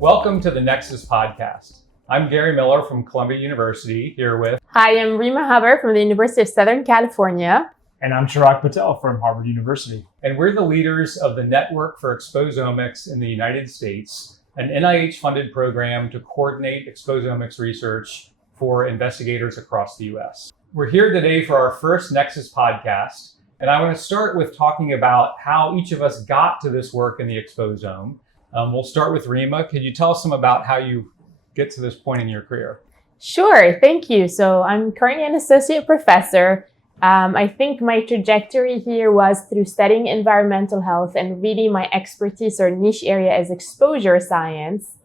Welcome to the NEXUS Podcast. I'm Gary Miller from Columbia University, here with... Hi, I'm Rima Habre from the University of Southern California. And I'm Chirag Patel from Harvard University. And we're the leaders of the Network for Exposomics in the United States, an NIH-funded program to coordinate exposomics research for investigators across the US. We're here today for our first NEXUS Podcast, and I want to start with talking about how each of us got to this work in the exposome. We'll start with Rima. Could you tell us some about how you get to this point in your career? Sure, thank you. So I'm currently an associate professor. I think my trajectory here was through studying environmental health, and really my expertise or niche area is exposure science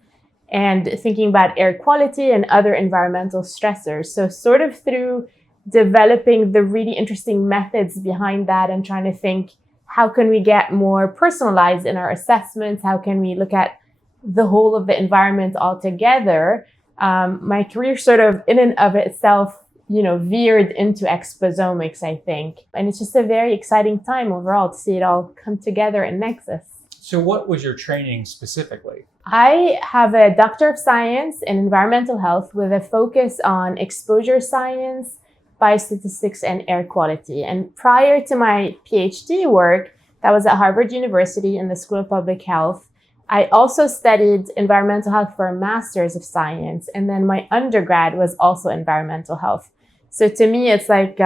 and thinking about air quality and other environmental stressors. So sort of through developing the really interesting methods behind that and trying to think, how can we get more personalized in our assessments? How can we look at the whole of the environment altogether? My career sort of in and of itself, veered into exposomics, I think. And it's just a very exciting time overall to see it all come together in NEXUS. So what was your training specifically? I have a Doctor of Science in Environmental Health with a focus on exposure science, biostatistics, and air quality. And prior to my PhD work, that was at Harvard University in the School of Public Health, I also studied environmental health for a Master's of Science. And then my undergrad was also environmental health. So to me, it's like,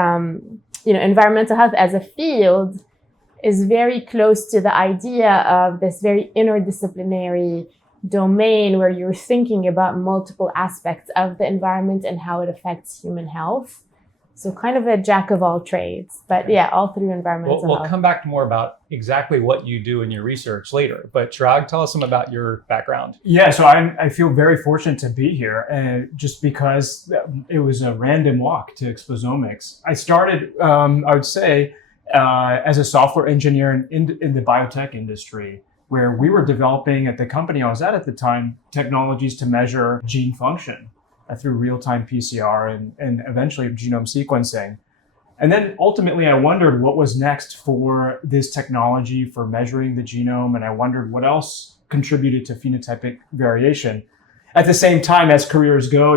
environmental health as a field is very close to the idea of this very interdisciplinary domain where you're thinking about multiple aspects of the environment and how it affects human health. So kind of a jack of all trades, but yeah, all through environmental health. We'll come back to more about exactly what you do in your research later, but Chirag, tell us some about your background. Yeah, so I feel very fortunate to be here, and just because it was a random walk to exposomics. I started, I would say, as a software engineer in the biotech industry, where we were developing at the company I was at the time, technologies to measure gene function through real-time PCR and eventually genome sequencing. And then ultimately I wondered what was next for this technology for measuring the genome, and I wondered what else contributed to phenotypic variation. At the same time, as careers go,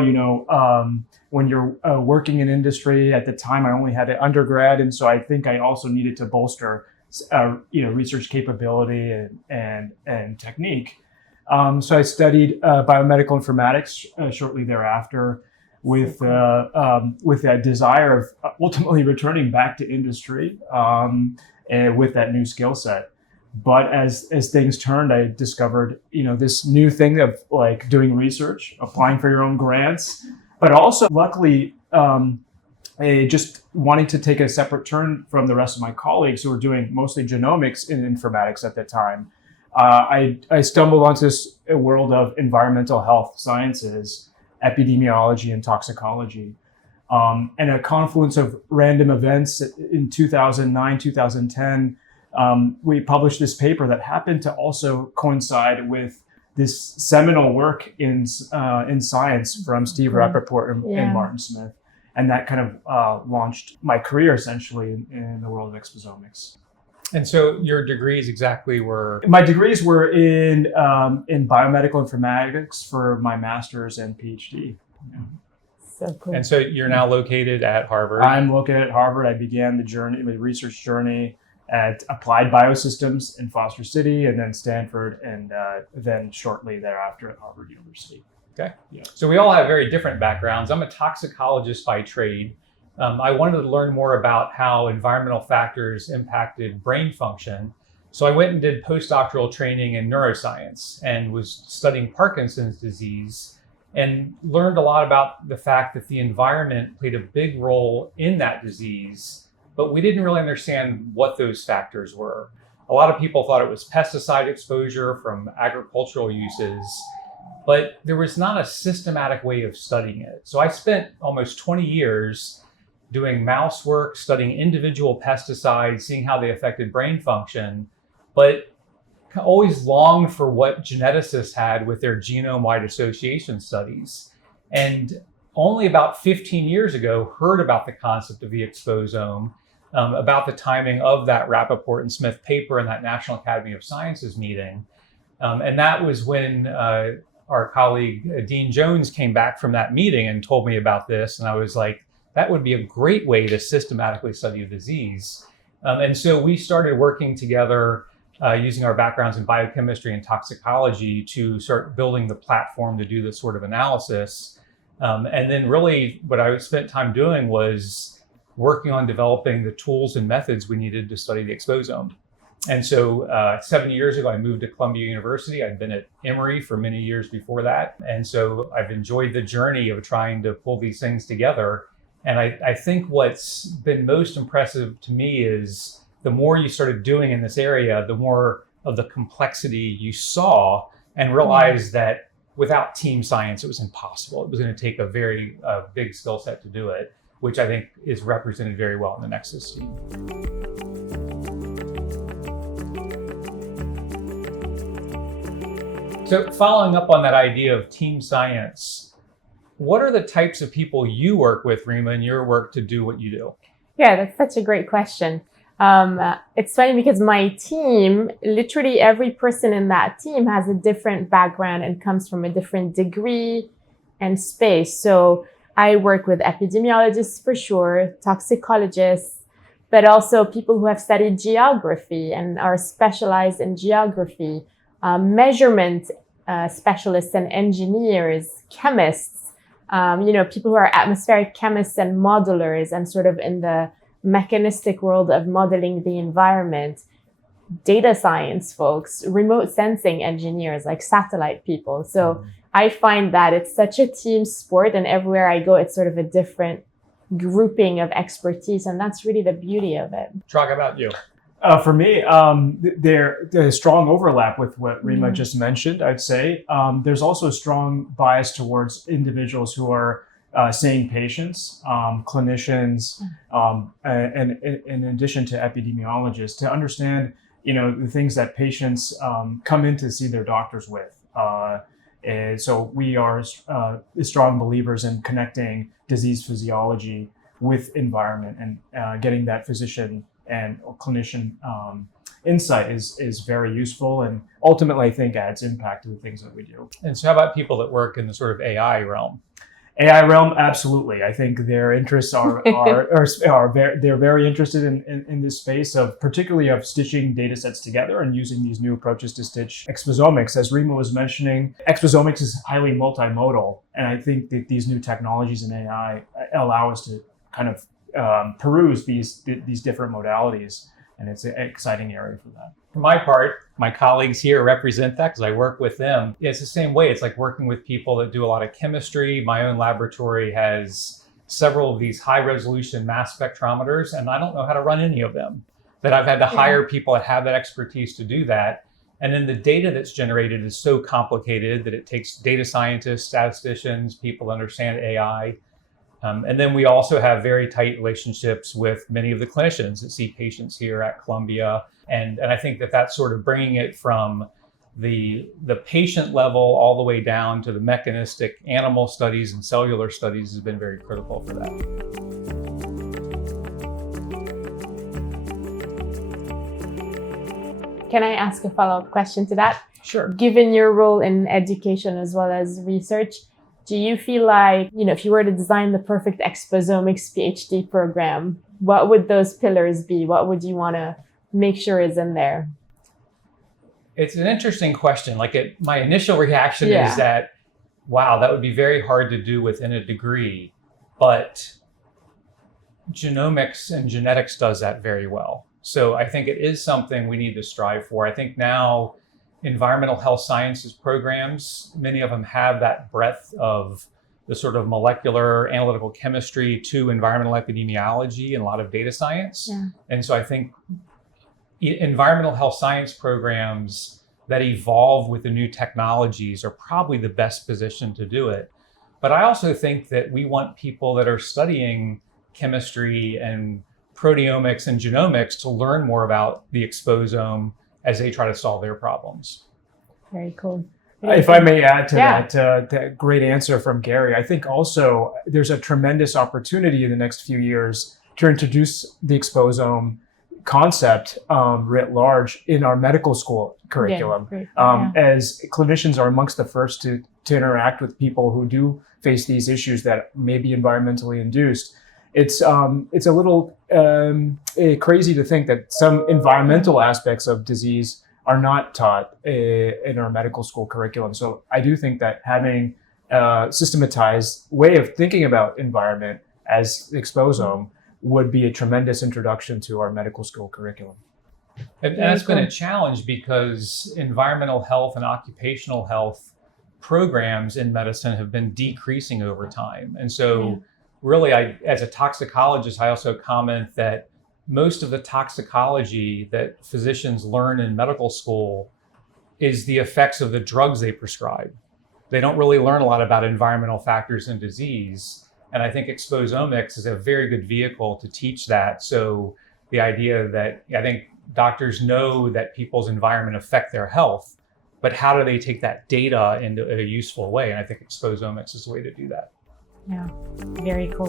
when you're working in industry, at the time I only had an undergrad, and so I think I also needed to bolster research capability and technique. So I studied biomedical informatics shortly thereafter, with that desire of ultimately returning back to industry and with that new skill set. But as things turned, I discovered this new thing of like doing research, applying for your own grants, but also luckily just wanting to take a separate turn from the rest of my colleagues who were doing mostly genomics in informatics at the time. I stumbled onto this world of environmental health sciences, epidemiology, and toxicology. And a confluence of random events in 2009, 2010, we published this paper that happened to also coincide with this seminal work in science from Steve Rappaport and Martin Smith. And that kind of launched my career essentially in the world of exposomics. And so your degrees exactly were? My degrees were in biomedical informatics for my master's and PhD. Yeah. So cool. And so you're now located at Harvard? I'm located at Harvard. I began the research journey at Applied Biosystems in Foster City, and then Stanford, and then shortly thereafter at Harvard University. Okay. Yeah. So we all have very different backgrounds. I'm a toxicologist by trade. I wanted to learn more about how environmental factors impacted brain function. So I went and did postdoctoral training in neuroscience and was studying Parkinson's disease, and learned a lot about the fact that the environment played a big role in that disease, but we didn't really understand what those factors were. A lot of people thought it was pesticide exposure from agricultural uses, but there was not a systematic way of studying it. So I spent almost 20 years doing mouse work, studying individual pesticides, seeing how they affected brain function, but always longed for what geneticists had with their genome-wide association studies. And only about 15 years ago, heard about the concept of the exposome, about the timing of that Rappaport and Smith paper in that National Academy of Sciences meeting. And that was when our colleague Dean Jones came back from that meeting and told me about this. And I was like, that would be a great way to systematically study a disease. And so we started working together using our backgrounds in biochemistry and toxicology to start building the platform to do this sort of analysis. And then really what I spent time doing was working on developing the tools and methods we needed to study the exposome. And so 7 years ago, I moved to Columbia University. I'd been at Emory for many years before that. And so I've enjoyed the journey of trying to pull these things together. And I think what's been most impressive to me is the more you started doing in this area, the more of the complexity you saw and realized that without team science, it was impossible. It was going to take a very big skill set to do it, which I think is represented very well in the NEXUS team. So following up on that idea of team science, what are the types of people you work with, Rima, in your work to do what you do? Yeah, that's such a great question. It's funny because my team, literally every person in that team has a different background and comes from a different degree and space. So I work with epidemiologists for sure, toxicologists, but also people who have studied geography and are specialized in geography, measurement specialists and engineers, chemists, people who are atmospheric chemists and modelers and sort of in the mechanistic world of modeling the environment, data science folks, remote sensing engineers, like satellite people. So I find that it's such a team sport, and everywhere I go, it's sort of a different grouping of expertise. And that's really the beauty of it. Talk about you. For me, there's a strong overlap with what Rima just mentioned, I'd say. There's also a strong bias towards individuals who are seeing patients, clinicians, and in addition to epidemiologists, to understand, the things that patients come in to see their doctors with. And so we are strong believers in connecting disease physiology with environment, and getting that physician and clinician insight is very useful, and ultimately I think adds impact to the things that we do. And so how about people that work in the sort of AI realm? AI realm, absolutely. I think their interests are they're very interested in this space particularly of stitching data sets together and using these new approaches to stitch exposomics. As Rima was mentioning, exposomics is highly multimodal, and I think that these new technologies in AI allow us to kind of peruse these different modalities, and it's an exciting area for that. For my part, my colleagues here represent that because I work with them. It's the same way. It's like working with people that do a lot of chemistry. My own laboratory has several of these high-resolution mass spectrometers, and I don't know how to run any of them. That I've had to hire people that have that expertise to do that. And then the data that's generated is so complicated that it takes data scientists, statisticians, people that understand AI. And then we also have very tight relationships with many of the clinicians that see patients here at Columbia. And I think that that's sort of bringing it from the patient level all the way down to the mechanistic animal studies and cellular studies has been very critical for that. Can I ask a follow-up question to that? Sure. Given your role in education as well as research, do you feel like, if you were to design the perfect exposomics PhD program, what would those pillars be? What would you want to make sure is in there? It's an interesting question. My initial reaction is that, wow, that would be very hard to do within a degree, but genomics and genetics does that very well. So I think it is something we need to strive for. I think now environmental health sciences programs, many of them have that breadth of the sort of molecular analytical chemistry to environmental epidemiology and a lot of data science. Yeah. And so I think environmental health science programs that evolve with the new technologies are probably the best position to do it. But I also think that we want people that are studying chemistry and proteomics and genomics to learn more about the exposome as they try to solve their problems. Very cool. If I may add to that great answer from Gary, I think also there's a tremendous opportunity in the next few years to introduce the exposome concept writ large in our medical school curriculum. As clinicians are amongst the first to interact with people who do face these issues that may be environmentally induced. It's a little crazy to think that some environmental aspects of disease are not taught in our medical school curriculum. So I do think that having a systematized way of thinking about environment as exposome would be a tremendous introduction to our medical school curriculum. And that's been a challenge because environmental health and occupational health programs in medicine have been decreasing over time. And so really, as a toxicologist, I also comment that most of the toxicology that physicians learn in medical school is the effects of the drugs they prescribe. They don't really learn a lot about environmental factors and disease. And I think exposomics is a very good vehicle to teach that. So the idea that I think doctors know that people's environment affect their health, but how do they take that data into a useful way? And I think exposomics is the way to do that. Yeah, very cool.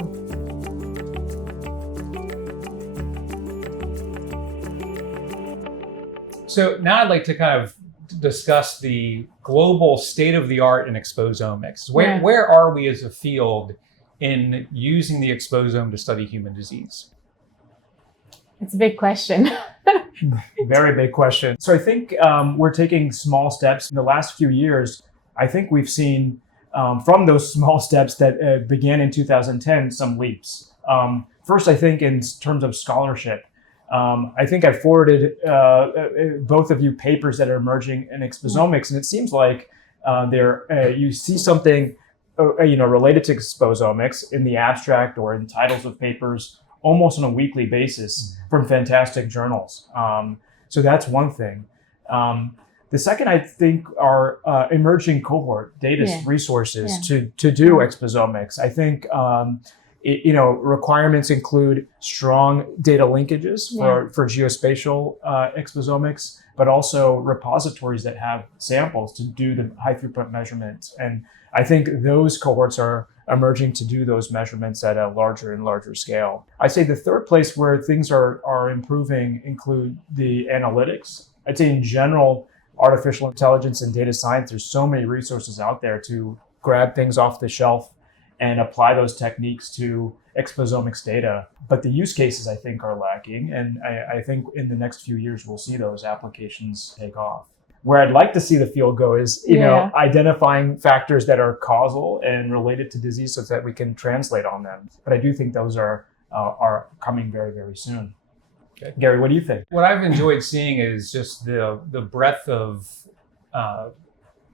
So now I'd like to kind of discuss the global state of the art in exposomics. Where are we as a field in using the exposome to study human disease? It's a big question. Very big question. So I think we're taking small steps. In the last few years, I think we've seen from those small steps that began in 2010, some leaps. First, I think in terms of scholarship, I think I forwarded both of you papers that are emerging in exposomics, and it seems like you see something related to exposomics in the abstract or in titles of papers almost on a weekly basis from fantastic journals. So that's one thing. The second, I think, are emerging cohort data resources to do exposomics. I think requirements include strong data linkages for geospatial exposomics, but also repositories that have samples to do the high throughput measurements. And I think those cohorts are emerging to do those measurements at a larger and larger scale. I'd say the third place where things are improving include the analytics. I'd say in general, artificial intelligence and data science, there's so many resources out there to grab things off the shelf and apply those techniques to exposomics data. But the use cases, I think, are lacking. And I think in the next few years, we'll see those applications take off. Where I'd like to see the field go is, identifying factors that are causal and related to disease so that we can translate on them. But I do think those are coming very, very soon. Okay. Gary, what do you think? What I've enjoyed seeing is just the breadth of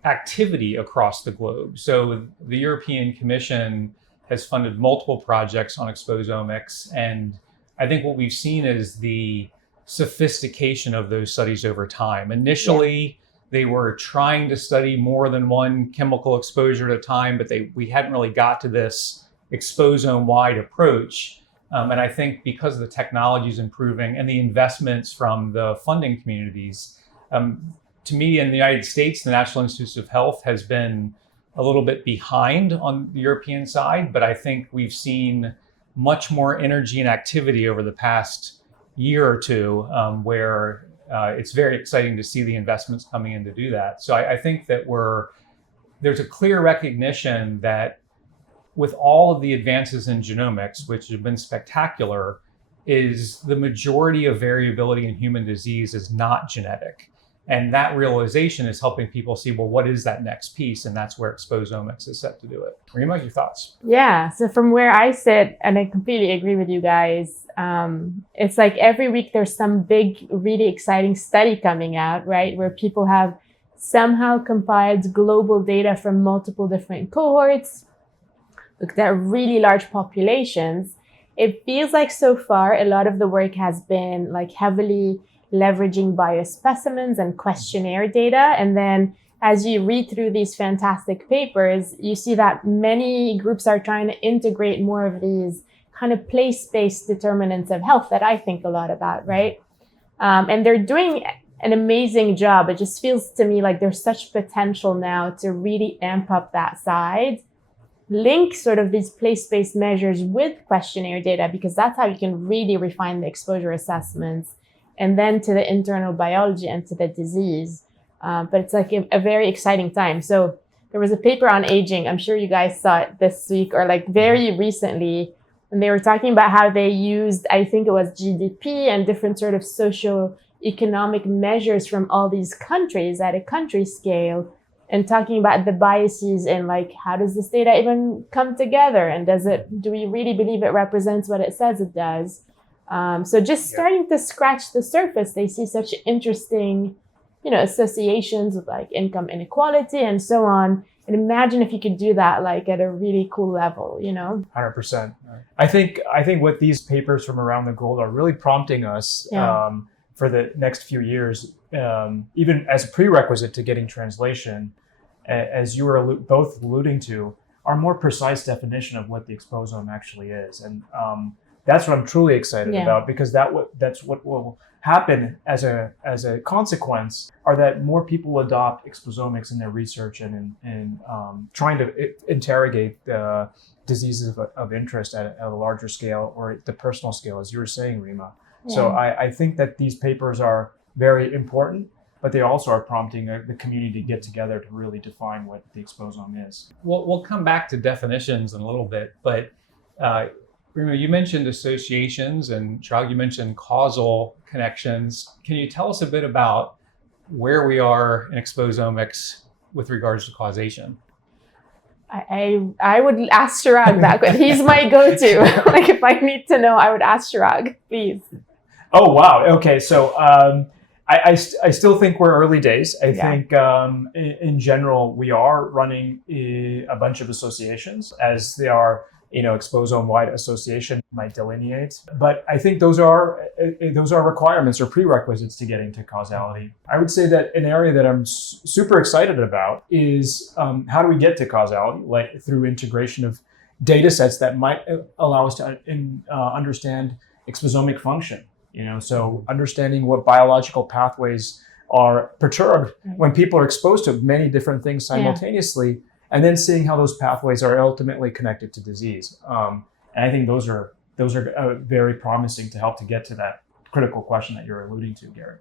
activity across the globe. So the European Commission has funded multiple projects on exposomics. And I think what we've seen is the sophistication of those studies over time. Initially, they were trying to study more than one chemical exposure at a time, but we hadn't really got to this exposome-wide approach. And I think because the technology is improving and the investments from the funding communities, to me, in the United States, the National Institutes of Health has been a little bit behind on the European side, but I think we've seen much more energy and activity over the past year or two, where it's very exciting to see the investments coming in to do that. So I think that there's a clear recognition that with all of the advances in genomics, which have been spectacular, is the majority of variability in human disease is not genetic. And that realization is helping people see, well, what is that next piece? And that's where exposomics is set to do it. Rima, your thoughts? Yeah, so from where I sit, and I completely agree with you guys, it's like every week there's some big, really exciting study coming out, right? Where people have somehow compiled global data from multiple different cohorts, looked at really large populations. It feels like so far a lot of the work has been like heavily leveraging biospecimens and questionnaire data. And then as you read through these fantastic papers, you see that many groups are trying to integrate more of these kind of place-based determinants of health that I think a lot about, right? And they're doing an amazing job. It just feels to me like there's such potential now to really amp up that side, link sort of these place-based measures with questionnaire data, because that's how you can really refine the exposure assessments and then to the internal biology and to the disease. But it's like a very exciting time. So there was a paper on aging. I'm sure you guys saw it this week or like very recently, and they were talking about how they used, I think it was GDP and different sort of socio-economic measures from all these countries at a country scale, and talking about the biases and like, how does this data even come together? And do we really believe it represents what it says it does? So just starting to scratch the surface, they see such interesting, associations with like income inequality and so on. And imagine if you could do that like at a really cool level, 100%. I think what these papers from around the globe are really prompting us for the next few years, even as a prerequisite to getting translation, as you were both alluding to, are more precise definition of what the exposome actually is. And that's what I'm truly excited about, because that's what will happen as a consequence, are that more people adopt exposomics in their research and trying to interrogate diseases of interest at a larger scale or the personal scale, as you were saying, Rima. Yeah. So I think that these papers are very important, but they also are prompting the community to get together to really define what the exposome is. We'll come back to definitions in a little bit, but Rima, you mentioned associations, and Chirag, you mentioned causal connections. Can you tell us a bit about where we are in exposomics with regards to causation? I would ask Chirag that, but he's my go-to. Like if I need to know, I would ask Chirag, please. Oh, wow. Okay. So I still think we're early days. I think in general, we are running a bunch of associations, as they are, exposome-wide association might delineate. But I think those are requirements or prerequisites to getting to causality. I would say that an area that I'm super excited about is how do we get to causality, like through integration of data sets that might allow us to understand exposomic function. So understanding what biological pathways are perturbed when people are exposed to many different things simultaneously, and then seeing how those pathways are ultimately connected to disease. And I think those are very promising to help to get to that critical question that you're alluding to, Gary.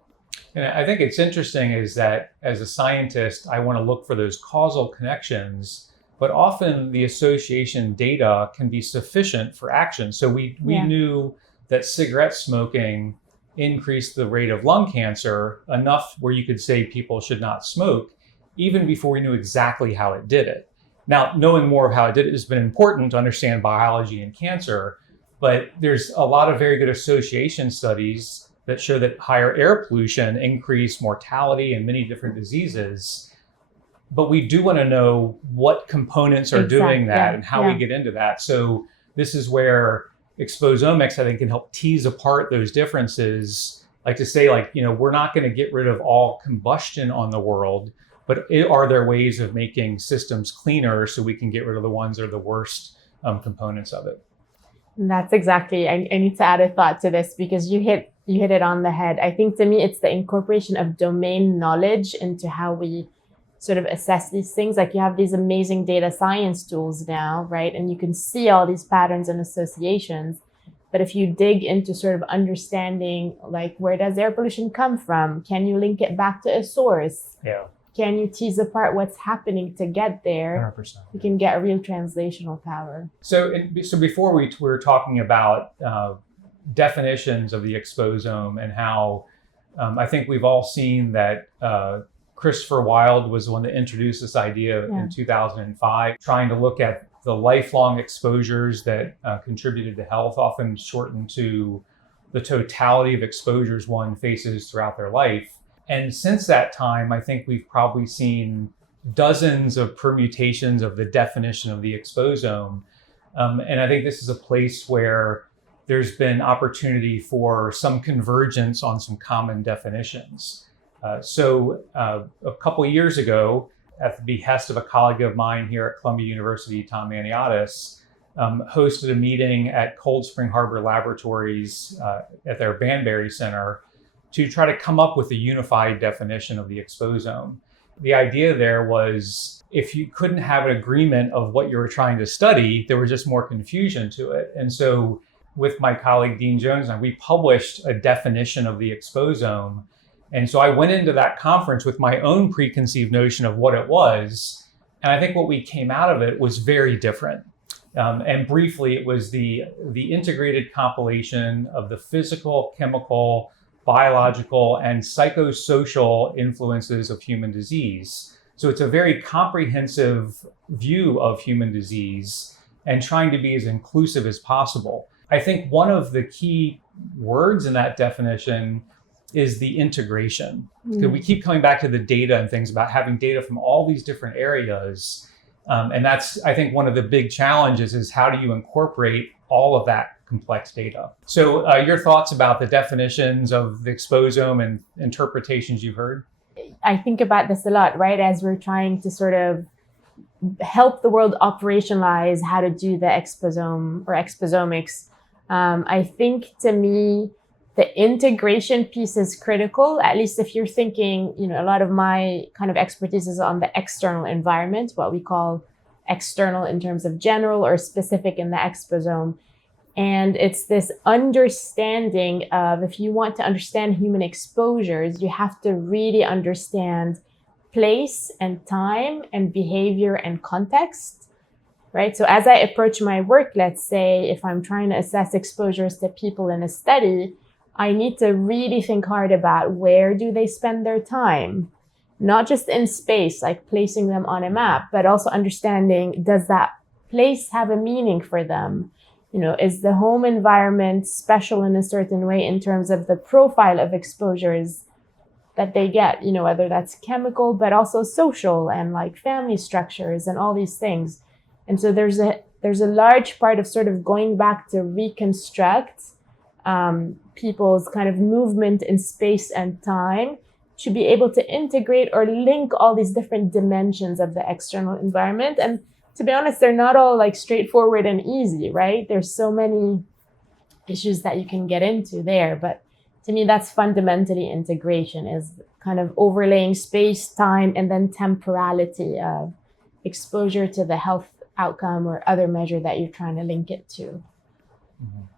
And I think it's interesting is that as a scientist, I want to look for those causal connections, but often the association data can be sufficient for action. So we knew that cigarette smoking increased the rate of lung cancer enough where you could say people should not smoke, even before we knew exactly how it did it. Now, knowing more of how it did it has been important to understand biology and cancer, but there's a lot of very good association studies that show that higher air pollution increased mortality in many different diseases. But we do want to know what components are doing that and how we get into that. So this is where exposomics, I think, can help tease apart those differences. Like to say, we're not going to get rid of all combustion on the world, but are there ways of making systems cleaner so we can get rid of the ones that are the worst components of it? And that's exactly, I need to add a thought to this because you hit it on the head. I think to me, it's the incorporation of domain knowledge into how we sort of assess these things. Like you have these amazing data science tools now, right? And you can see all these patterns and associations. But if you dig into sort of understanding, like, where does air pollution come from? Can you link it back to a source? Yeah. Can you tease apart what's happening to get there? 100%. You can get a real translational power. So before we were talking about definitions of the exposome and how I think we've all seen that Christopher Wilde was the one that introduced this idea in 2005, trying to look at the lifelong exposures that contributed to health, often shortened to the totality of exposures one faces throughout their life. And since that time, I think we've probably seen dozens of permutations of the definition of the exposome. And I think this is a place where there's been opportunity for some convergence on some common definitions. So a couple of years ago, at the behest of a colleague of mine here at Columbia University, Tom Maniotis, hosted a meeting at Cold Spring Harbor Laboratories at their Banbury Center to try to come up with a unified definition of the exposome. The idea there was if you couldn't have an agreement of what you were trying to study, there was just more confusion to it. And so with my colleague Dean Jones, and we published a definition of the exposome. And so I went into that conference with my own preconceived notion of what it was. And I think what we came out of it was very different. And briefly, it was the integrated compilation of the physical, chemical, biological, and psychosocial influences of human disease. So it's a very comprehensive view of human disease and trying to be as inclusive as possible. I think one of the key words in that definition is the integration. We keep coming back to the data and things about having data from all these different areas. And that's, I think, one of the big challenges is how do you incorporate all of that complex data? So your thoughts about the definitions of the exposome and interpretations you've heard? I think about this a lot, right? As we're trying to sort of help the world operationalize how to do the exposome or exposomics. I think to me, the integration piece is critical, at least if you're thinking, a lot of my kind of expertise is on the external environment, what we call external in terms of general or specific in the exposome. And it's this understanding of, if you want to understand human exposures, you have to really understand place and time and behavior and context, right? So as I approach my work, let's say, if I'm trying to assess exposures to people in a study, I need to really think hard about where do they spend their time, not just in space, like placing them on a map, but also understanding, does that place have a meaning for them? Is the home environment special in a certain way in terms of the profile of exposures that they get, whether that's chemical, but also social and like family structures and all these things. And so there's a large part of sort of going back to reconstruct people's kind of movement in space and time to be able to integrate or link all these different dimensions of the external environment. And to be honest, they're not all like straightforward and easy, right? There's so many issues that you can get into there. But to me, that's fundamentally integration, is kind of overlaying space, time, and then temporality of exposure to the health outcome or other measure that you're trying to link it to.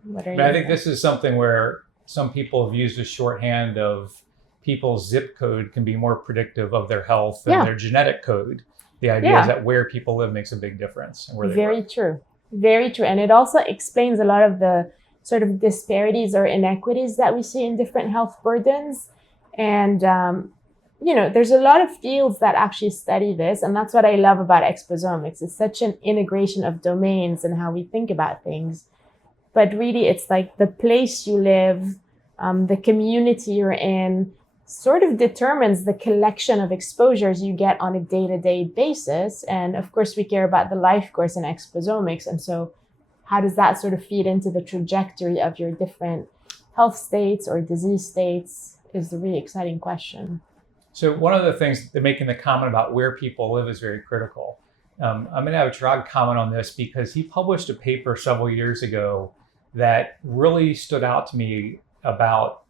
But I think this is something where some people have used a shorthand of people's zip code can be more predictive of their health than their genetic code. The idea is that where people live makes a big difference. And where they Very work. true. Very true. And it also explains a lot of the sort of disparities or inequities that we see in different health burdens. And, there's a lot of fields that actually study this. And that's what I love about exposomics. It's such an integration of domains and how we think about things. But really, it's like the place you live, the community you're in, sort of determines the collection of exposures you get on a day-to-day basis. And of course, we care about the life course in exposomics. And so how does that sort of feed into the trajectory of your different health states or disease states is the really exciting question. So one of the things that making the comment about where people live is very critical. I'm going to have Chirag comment on this because he published a paper several years ago that really stood out to me about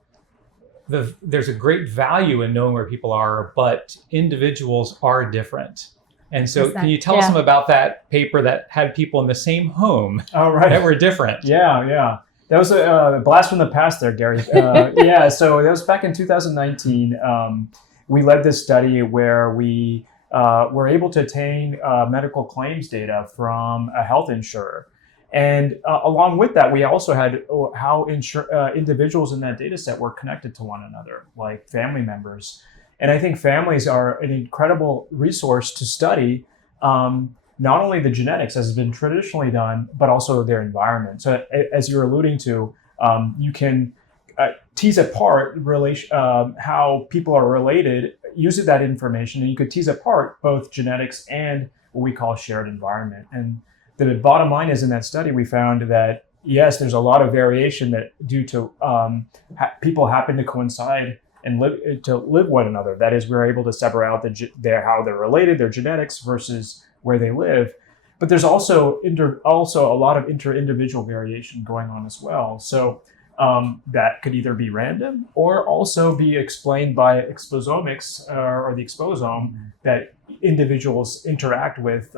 there's a great value in knowing where people are, but individuals are different. And so can you tell us some about that paper that had people in the same home that were different? Yeah. That was a blast from the past there, Gary. So that was back in 2019. We led this study where we were able to obtain medical claims data from a health insurer. And along with that, we also had how individuals in that data set were connected to one another, like family members. And I think families are an incredible resource to study not only the genetics as has been traditionally done, but also their environment. So as you're alluding to, you can tease apart how people are related using that information, and you could tease apart both genetics and what we call shared environment. And the bottom line is, in that study, we found that, yes, there's a lot of variation that due to people happen to coincide and live one another. That is, we're able to separate out how they're related, their genetics versus where they live. But there's also a lot of inter-individual variation going on as well. So that could either be random or also be explained by exposomics or the exposome that individuals interact with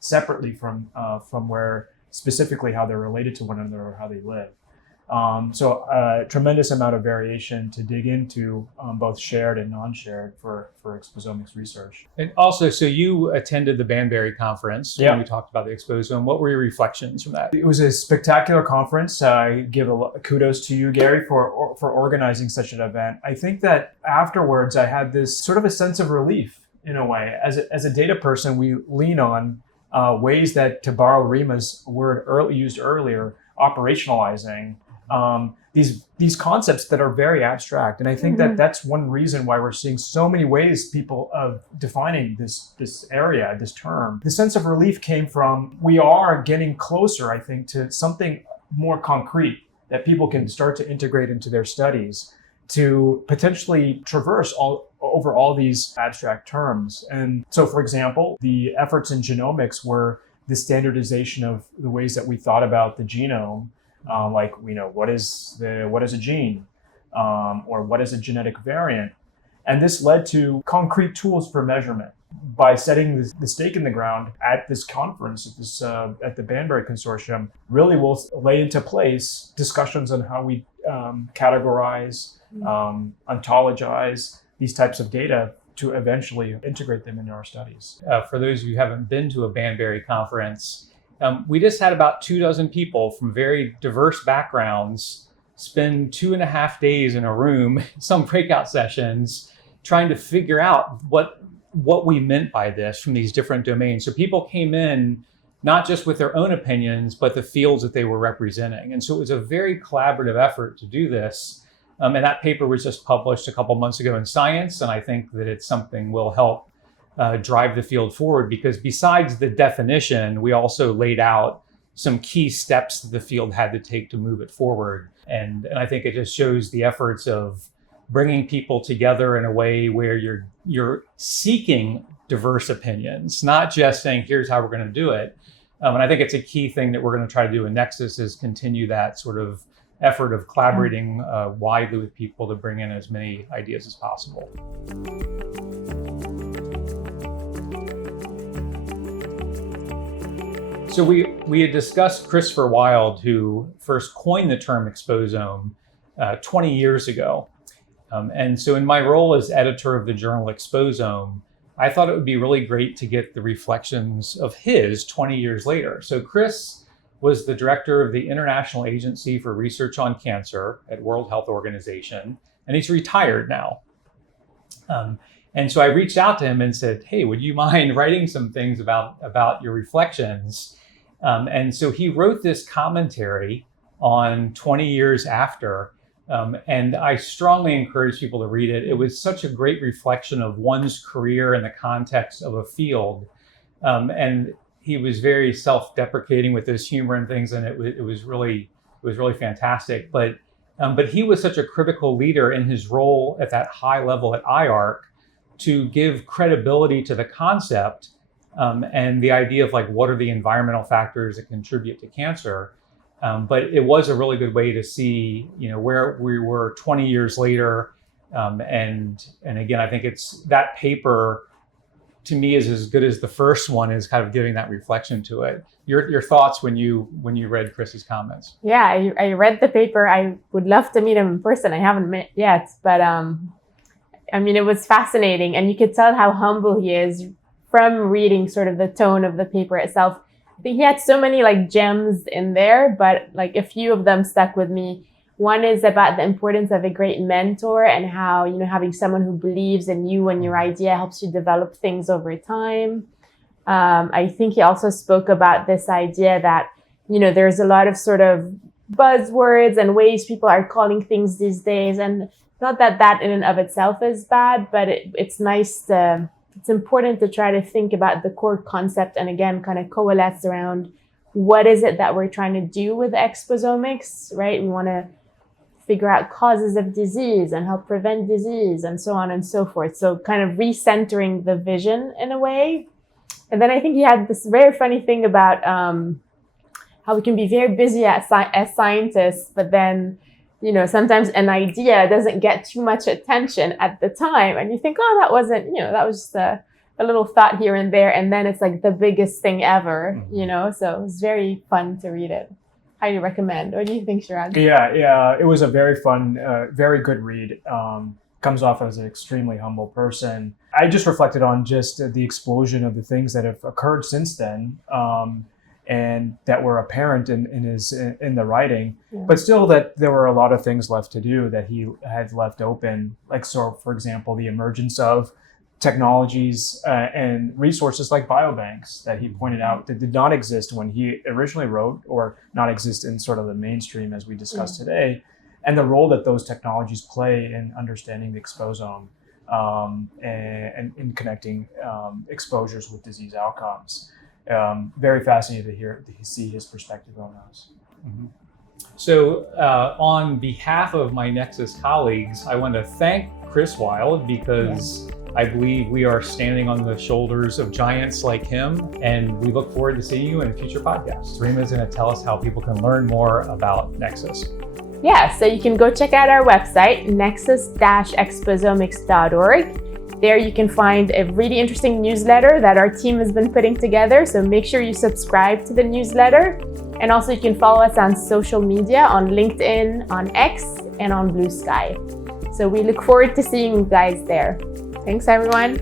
separately from where specifically how they're related to one another or how they live. So tremendous amount of variation to dig into, both shared and non-shared for exposomics research. And also, so you attended the Banbury conference when we talked about the exposome. What were your reflections from that? It was a spectacular conference. I give kudos to you, Gary, for organizing such an event. I think that afterwards I had this sort of a sense of relief in a way. As a data person, we lean on ways that, to borrow Rima's word used earlier, operationalizing these concepts that are very abstract. And I think that that's one reason why we're seeing so many ways people of defining this area, this term. The sense of relief came from, we are getting closer, I think, to something more concrete that people can start to integrate into their studies to potentially traverse over all these abstract terms. And so, for example, the efforts in genomics were the standardization of the ways that we thought about the genome. Like, what is a gene, or what is a genetic variant? And this led to concrete tools for measurement. By setting the stake in the ground at this conference, at the Banbury Consortium, really will lay into place discussions on how we categorize, ontologize these types of data to eventually integrate them into our studies. For those of you who haven't been to a Banbury conference, we just had about 24 people from very diverse backgrounds spend 2.5 days in a room, some breakout sessions, trying to figure out what we meant by this from these different domains. So people came in not just with their own opinions, but the fields that they were representing. And so it was a very collaborative effort to do this. And that paper was just published a couple months ago in Science. And I think that it's something will help drive the field forward, because besides the definition, we also laid out some key steps that the field had to take to move it forward. And I think it just shows the efforts of bringing people together in a way where you're seeking diverse opinions, not just saying, here's how we're going to do it. And I think it's a key thing that we're going to try to do in Nexus, is continue that sort of effort of collaborating widely with people to bring in as many ideas as possible. So we had discussed Christopher Wild, who first coined the term exposome 20 years ago. And so in my role as editor of the journal Exposome, I thought it would be really great to get the reflections of his 20 years later. So Chris was the director of the International Agency for Research on Cancer at World Health Organization, and he's retired now. And so I reached out to him and said, hey, would you mind writing some things about your reflections? And so he wrote this commentary on 20 years after, and I strongly encourage people to read it. It was such a great reflection of one's career in the context of a field. And he was very self-deprecating with his humor and things, and it was really fantastic. But he was such a critical leader in his role at that high level at IARC to give credibility to the concept and the idea of, like, what are the environmental factors that contribute to cancer. But it was a really good way to see, where we were 20 years later. And again, I think it's that paper, to me, is as good as the first one, is kind of giving that reflection to it. Your thoughts when you read Chris's comments? Yeah, I read the paper. I would love to meet him in person. I haven't met yet, but it was fascinating, and you could tell how humble he is from reading sort of the tone of the paper itself. I think he had so many gems in there, but a few of them stuck with me. One is about the importance of a great mentor, and how, having someone who believes in you and your idea helps you develop things over time. I think he also spoke about this idea that, there's a lot of sort of buzzwords and ways people are calling things these days. And not that in and of itself is bad, but it's important to try to think about the core concept, and again, kind of coalesce around what is it that we're trying to do with exposomics, right? We want to figure out causes of disease and help prevent disease and so on and so forth. So kind of recentering the vision in a way. And then I think he had this very funny thing about how we can be very busy as scientists, but then, sometimes an idea doesn't get too much attention at the time. And you think, oh, that wasn't, that was just a little thought here and there. And then it's the biggest thing ever, so it was very fun to read it. highly recommend. What do you think, Chirag? Yeah, it was a very fun, very good read. Comes off as an extremely humble person. I just reflected on just the explosion of the things that have occurred since then, and that were apparent in the writing, but still that there were a lot of things left to do that he had left open. Like, so for example, the emergence of technologies and resources like biobanks that he pointed out that did not exist when he originally wrote, or not exist in sort of the mainstream as we discussed today, and the role that those technologies play in understanding the exposome and in connecting exposures with disease outcomes. Very fascinating to see his perspective on those. Mm-hmm. So on behalf of my NEXUS colleagues, I want to thank Chris Wild, because I believe we are standing on the shoulders of giants like him, and we look forward to seeing you in future podcasts. Rima is going to tell us how people can learn more about NEXUS. Yeah, so you can go check out our website, nexus-exposomics.org. There you can find a really interesting newsletter that our team has been putting together, so make sure you subscribe to the newsletter. And also you can follow us on social media, on LinkedIn, on X, and on Blue Sky. So we look forward to seeing you guys there. Thanks, everyone.